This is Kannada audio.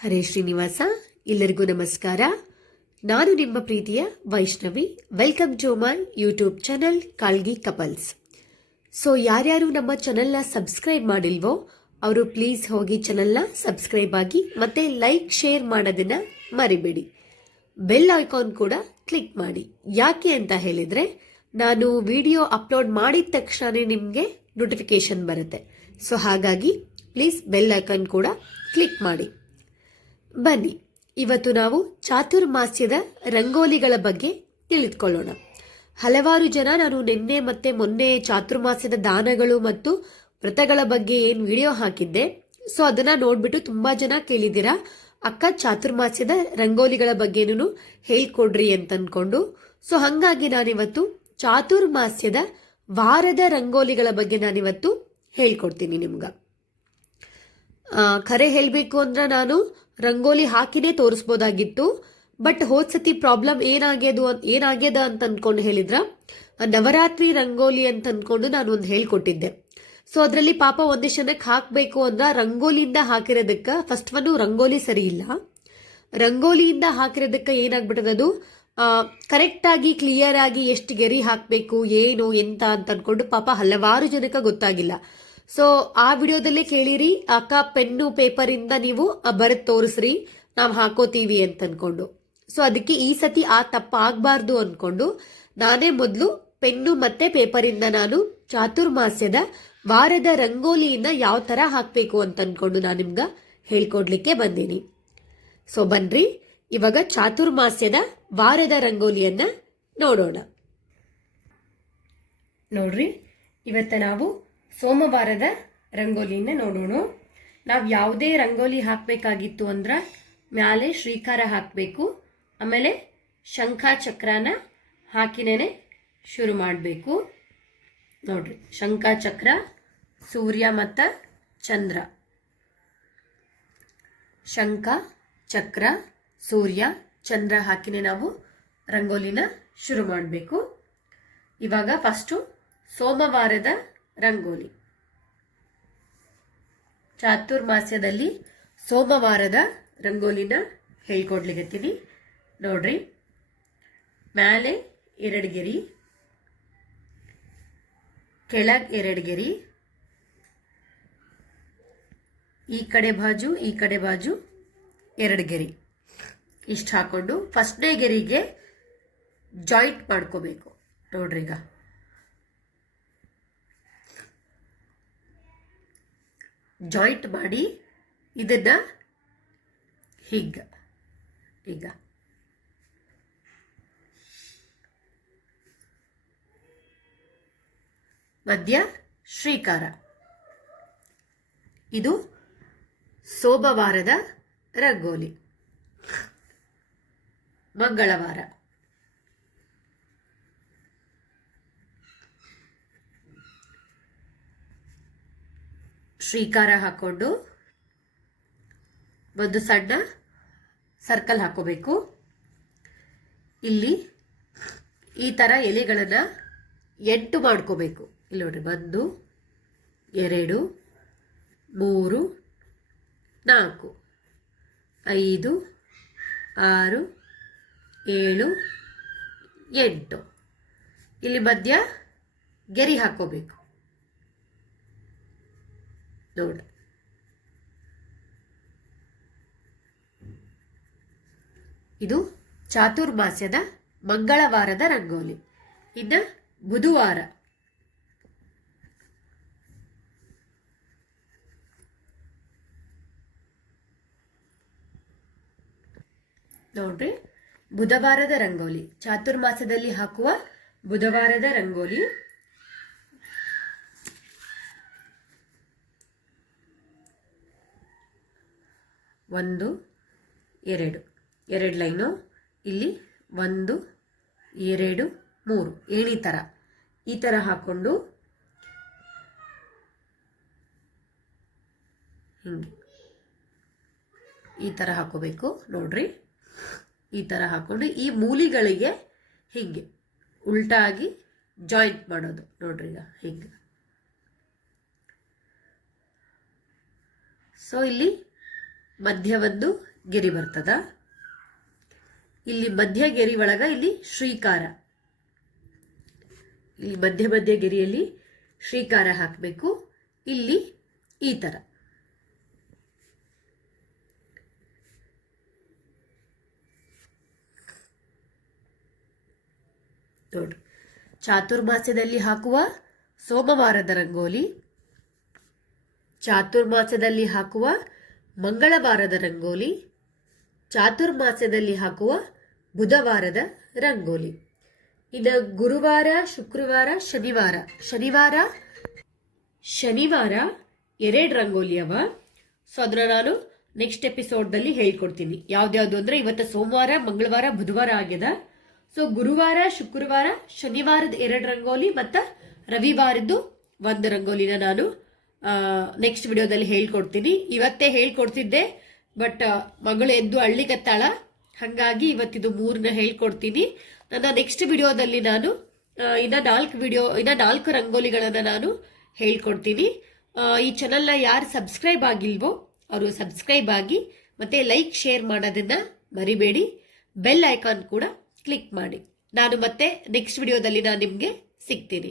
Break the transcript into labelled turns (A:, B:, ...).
A: ಹರೇ ಶ್ರೀನಿವಾಸ, ಎಲ್ಲರಿಗೂ ನಮಸ್ಕಾರ. ನಾನು ನಿಮ್ಮ ಪ್ರೀತಿಯ Vaishnavi. Welcome to my YouTube channel Kalgi couples. So ಯಾರ್ಯಾರು ನಮ್ಮ ಚಾನಲ್ನ ಸಬ್ಸ್ಕ್ರೈಬ್ ಮಾಡಿಲ್ವೋ, ಅವರು ಪ್ಲೀಸ್ ಹೋಗಿ ಚಾನಲ್ನ ಸಬ್ಸ್ಕ್ರೈಬ್ ಆಗಿ ಮತ್ತೆ ಲೈಕ್, ಶೇರ್ ಮಾಡೋದನ್ನ ಮರಿಬೇಡಿ. ಬೆಲ್ ಐಕಾನ್ ಕೂಡ ಕ್ಲಿಕ್ ಮಾಡಿ. ಯಾಕೆ ಅಂತ ಹೇಳಿದ್ರೆ, ನಾನು ವಿಡಿಯೋ ಅಪ್ಲೋಡ್ ಮಾಡಿದ ತಕ್ಷಣ ನಿಮಗೆ ನೋಟಿಫಿಕೇಶನ್ ಬರುತ್ತೆ. ಸೊ ಹಾಗಾಗಿ ಪ್ಲೀಸ್ ಬೆಲ್ ಐಕಾನ್ ಕೂಡ ಕ್ಲಿಕ್ ಮಾಡಿ. ಬನ್ನಿ, ಇವತ್ತು ನಾವು ಚಾತುರ್ಮಾಸ್ಯದ ರಂಗೋಲಿಗಳ ಬಗ್ಗೆ ತಿಳಿದುಕೊಳ್ಳೋಣ. ಹಲವಾರು ಜನ ನಾನು ನಿನ್ನೆ ಮತ್ತೆ ಮೊನ್ನೆ ಚಾತುರ್ಮಾಸ್ಯದ ದಾನಗಳು ಮತ್ತು ವ್ರತಗಳ ಬಗ್ಗೆ ಏನು ವಿಡಿಯೋ ಹಾಕಿದ್ದೆ, ಸೊ ಅದನ್ನ ನೋಡ್ಬಿಟ್ಟು ತುಂಬಾ ಜನ ಕೇಳಿದ್ದೀರಾ? ಅಕ್ಕ, ಚಾತುರ್ಮಾಸ್ಯದ ರಂಗೋಲಿಗಳ ಬಗ್ಗೆನೂ ಹೇಳ್ಕೊಡ್ರಿ ಅಂತ ಅನ್ಕೊಂಡು ಸೊ ಹಂಗಾಗಿ ನಾನಿವತ್ತು ಚಾತುರ್ಮಾಸ್ಯದ ವಾರದ ರಂಗೋಲಿಗಳ ಬಗ್ಗೆ ನಾನಿವತ್ತು ಹೇಳ್ಕೊಡ್ತೀನಿ ನಿಮ್ಗೆ. ಕರೆ ಹೇಳಬೇಕು ಅಂದ್ರೆ ನಾನು ರಂಗೋಲಿ ಹಾಕಿನೇ ತೋರಿಸ್ಬೋದಾಗಿತ್ತು. ಬಟ್ ಹೋದ್ ಸತಿ ಪ್ರಾಬ್ಲಮ್ ಏನಾಗ್ಯದು ಏನಾಗ್ಯದ ಅಂತ ಅನ್ಕೊಂಡು ಹೇಳಿದ್ರ? ನವರಾತ್ರಿ ರಂಗೋಲಿ ಅಂತ ಅನ್ಕೊಂಡು ನಾನು ಒಂದು ಹೇಳ್ಕೊಟ್ಟಿದ್ದೆ. ಸೊ ಅದರಲ್ಲಿ ಪಾಪ ಒಂದಿಷ್ಟು ಜನಕ್ಕೆ ಹಾಕಬೇಕು ಅಂದ್ರೆ ರಂಗೋಲಿಯಿಂದ ಹಾಕಿರೋದಕ್ಕೆ ಫಸ್ಟ್ ಒಂದು ರಂಗೋಲಿ ಸರಿ ಇಲ್ಲ. ರಂಗೋಲಿಯಿಂದ ಹಾಕಿರೋದಕ್ಕೆ ಏನಾಗ್ಬಿಟ್ಟದದು ಕರೆಕ್ಟ್ ಆಗಿ ಕ್ಲಿಯರ್ ಆಗಿ ಎಷ್ಟು ಗೆರಿ ಹಾಕಬೇಕು, ಏನು, ಎಂತ ಅಂತ ಅನ್ಕೊಂಡು ಪಾಪ ಹಲವಾರು ಜನಕ್ಕೆ ಗೊತ್ತಾಗಿಲ್ಲ. ಸೊ ಆ ವಿಡಿಯೋದಲ್ಲೇ ಕೇಳಿರಿ, ಅಕ್ಕ ಪೆನ್ನು ಇಂದ ನೀವು ಬರೆದು ತೋರಿಸ್ರಿ, ನಾವು ಹಾಕೋತೀವಿ ಅಂತ ಅನ್ಕೊಂಡು. ಸೊ ಅದಕ್ಕೆ ಈ ಸತಿ ಆ ತಪ್ಪ ಆಗ್ಬಾರ್ದು ಅನ್ಕೊಂಡು, ನಾನೇ ಮೊದಲು ಪೆನ್ನು ಮತ್ತೆ ಪೇಪರಿಂದ ನಾನು ಚಾತುರ್ಮಾಸ್ಯದ ವಾರದ ರಂಗೋಲಿಯಿಂದ ಯಾವ ತರ ಹಾಕಬೇಕು ಅಂತ ಅನ್ಕೊಂಡು ನಾನು ನಿಮ್ಗೆ ಹೇಳ್ಕೊಡ್ಲಿಕ್ಕೆ ಬಂದೀನಿ. ಸೊ ಬನ್ರಿ, ಇವಾಗ ಚಾತುರ್ಮಾಸ್ಯದ ವಾರದ ರಂಗೋಲಿಯನ್ನ ನೋಡೋಣ. ನೋಡ್ರಿ, ಇವತ್ತ ನಾವು ಸೋಮವಾರದ ರಂಗೋಲಿಯನ್ನ ನೋಡೋಣ. ನಾವು ಯಾವುದೇ ರಂಗೋಲಿ ಹಾಕಬೇಕಾಗಿತ್ತು ಅಂದ್ರೆ ಮ್ಯಾಲೆ ಶ್ರೀಕಾರ ಹಾಕಬೇಕು, ಆಮೇಲೆ ಶಂಖ ಚಕ್ರನ ಹಾಕಿನೇನೆ ಶುರು ಮಾಡಬೇಕು. ನೋಡ್ರಿ ಶಂಖ ಚಕ್ರ ಸೂರ್ಯ ಮತ್ತು ಚಂದ್ರ. ಶಂಖ, ಚಕ್ರ, ಸೂರ್ಯ, ಚಂದ್ರ ಹಾಕಿನೇ ನಾವು ರಂಗೋಲಿನ ಶುರು ಮಾಡಬೇಕು. ಇವಾಗ ಫಸ್ಟು ಸೋಮವಾರದ ರಂಗೋಲಿ. ಚಾತುರ್ಮಾಸ್ಯದಲ್ಲಿ ಸೋಮವಾರದ ರಂಗೋಲಿನ ಹೇಳ್ಕೊಡ್ಲಿಕತ್ತೀನಿ. ನೋಡ್ರಿ. ಮ್ಯಾಲೆ ಎರಡು ಗೆರಿ, ಕೆಳಗೆ ಎರಡು ಗೆರಿ, ಈ ಕಡೆ ಬಾಜು, ಈ ಕಡೆ ಬಾಜು ಎರಡು ಗೆರಿ. ಇಷ್ಟು ಹಾಕೊಂಡು ಫಸ್ಟ್ನೇ ಗೆರಿಗೆ ಜಾಯಿಂಟ್ ಮಾಡ್ಕೋಬೇಕು. ನೋಡ್ರಿ ಈಗ. ಜಾಯಿಂಟ್ ಮಾಡಿ ಇದನ್ನ ಹೀಗ ಈಗ ಮಧ್ಯ ಶ್ರೀಕಾರ. ಇದು ಸೋಮವಾರದ ರಂಗೋಲಿ. ಮಂಗಳವಾರ. ಶ್ರೀಕಾರ ಹಾಕೊಂಡು ಒಂದು ಸಣ್ಣ ಸರ್ಕಲ್ ಹಾಕೋಬೇಕು. ಇಲ್ಲಿ ಈ ಥರ ಎಲೆಗಳನ್ನು ಎಂಟು ಮಾಡ್ಕೋಬೇಕು. ಇಲ್ಲಿ ನೋಡ್ರಿ, ಒಂದು, ಎರಡು, ಮೂರು, ನಾಲ್ಕು, ಐದು, ಆರು, ಏಳು, ಎಂಟು. ಇಲ್ಲಿ ಮಧ್ಯ ಗೆರಿ ಹಾಕೋಬೇಕು. ನೋಡಿ ಇದು ಚಾತುರ್ಮಾಸ್ಯದ ಮಂಗಳವಾರದ ರಂಗೋಲಿ. ಇನ್ನು ಬುಧವಾರ. ನೋಡ್ರಿ ಬುಧವಾರದ ರಂಗೋಲಿ. ಚಾತುರ್ಮಾಸದಲ್ಲಿ ಹಾಕುವ ಬುಧವಾರದ ರಂಗೋಲಿ. ಒಂದು, ಎರಡು. ಎರಡು ಲೈನು, ಇಲ್ಲಿ ಒಂದು, ಎರಡು, ಮೂರು. ಏಣಿ ಥರ ಈ ಥರ ಹಾಕ್ಕೊಂಡು ಹಿಂಗೆ. ಈ ಥರ ಹಾಕೋಬೇಕು, ನೋಡ್ರಿ. ಈ ಥರ ಹಾಕ್ಕೊಂಡು ಈ ಮೂಲಿಗಳಿಗೆ ಹೀಗೆ. ಉಲ್ಟಾಗಿ ಜಾಯಿಂಟ್ ಮಾಡೋದು. ನೋಡ್ರಿ ಈಗ, ಹಿಂಗೆ. ಸೊ ಇಲ್ಲಿ ಮಧ್ಯ ಒಂದು ಗೆರಿ ಬರ್ತದ. ಇಲ್ಲಿ ಮಧ್ಯ ಗೆರಿ ಒಳಗ ಇಲ್ಲಿ ಶ್ರೀಕಾರ. ಇಲ್ಲಿ ಮಧ್ಯ ಮಧ್ಯ ಗೆರಿಯಲ್ಲಿ ಶ್ರೀಕಾರ ಹಾಕಬೇಕು. ಇಲ್ಲಿ ಈ ತರ. ನೋಡ್ರಿ ಚಾತುರ್ಮಾಸ್ಯದಲ್ಲಿ ಹಾಕುವ ಸೋಮವಾರದ ರಂಗೋಲಿ. ಚಾತುರ್ಮಾಸದಲ್ಲಿ ಹಾಕುವ ಮಂಗಳವಾರದ ರಂಗೋಲಿ, ಚಾತುರ್ಮಾಸ್ಯದಲ್ಲಿ ಹಾಕುವ ಬುಧವಾರದ ರಂಗೋಲಿ. ಇದು ಗುರುವಾರ, ಶುಕ್ರವಾರ, ಶನಿವಾರ. ಶನಿವಾರ ಶನಿವಾರ ಎರಡು ರಂಗೋಲಿ ಅವ. ಸೊ ಅದನ್ನ ನಾನು ನೆಕ್ಸ್ಟ್ ಎಪಿಸೋಡ್ದಲ್ಲಿ ಹೇಳ್ಕೊಡ್ತೀನಿ. ಯಾವ್ದ್ಯಾವ್ದು ಅಂದ್ರೆ ಇವತ್ತು ಸೋಮವಾರ, ಮಂಗಳವಾರ, ಬುಧವಾರ ಆಗ್ಯದ. ಸೊ ಗುರುವಾರ, ಶುಕ್ರವಾರ, ಶನಿವಾರದ ಎರಡು ರಂಗೋಲಿ ಮತ್ತು ರವಿವಾರದ್ದು ಒಂದು ರಂಗೋಲಿನ ನಾನು ನೆಕ್ಸ್ಟ್ ವಿಡಿಯೋದಲ್ಲಿ ಹೇಳ್ಕೊಡ್ತೀನಿ. ಇವತ್ತೇ ಹೇಳ್ಕೊಡ್ತಿದ್ದೆ ಬಟ್ ಮಗಳು ಎದ್ದು ಅಳ್ಳಿಕತ್ತಾಳ ಹಾಗಾಗಿ ಇವತ್ತಿದು ಮೂರನ್ನ ಹೇಳ್ಕೊಡ್ತೀನಿ. ನನ್ನ ನೆಕ್ಸ್ಟ್ ವಿಡಿಯೋದಲ್ಲಿ ನಾನು ಇನ್ನ ನಾಲ್ಕು ವಿಡಿಯೋ, ಇನ್ನ ನಾಲ್ಕು ರಂಗೋಲಿಗಳನ್ನು ನಾನು ಹೇಳ್ಕೊಡ್ತೀನಿ. ಈ ಚಾನಲ್ನ ಯಾರು ಸಬ್ಸ್ಕ್ರೈಬ್ ಆಗಿಲ್ವೋ, ಅವರು ಸಬ್ಸ್ಕ್ರೈಬ್ ಆಗಿ, ಮತ್ತೆ ಲೈಕ್ ಶೇರ್ ಮಾಡೋದನ್ನ ಮರಿಬೇಡಿ. ಬೆಲ್ ಐಕಾನ್ ಕೂಡ ಕ್ಲಿಕ್ ಮಾಡಿ. ನಾನು ಮತ್ತೆ ನೆಕ್ಸ್ಟ್ ವಿಡಿಯೋದಲ್ಲಿ ನಾನು ನಿಮಗೆ ಸಿಗ್ತೀನಿ.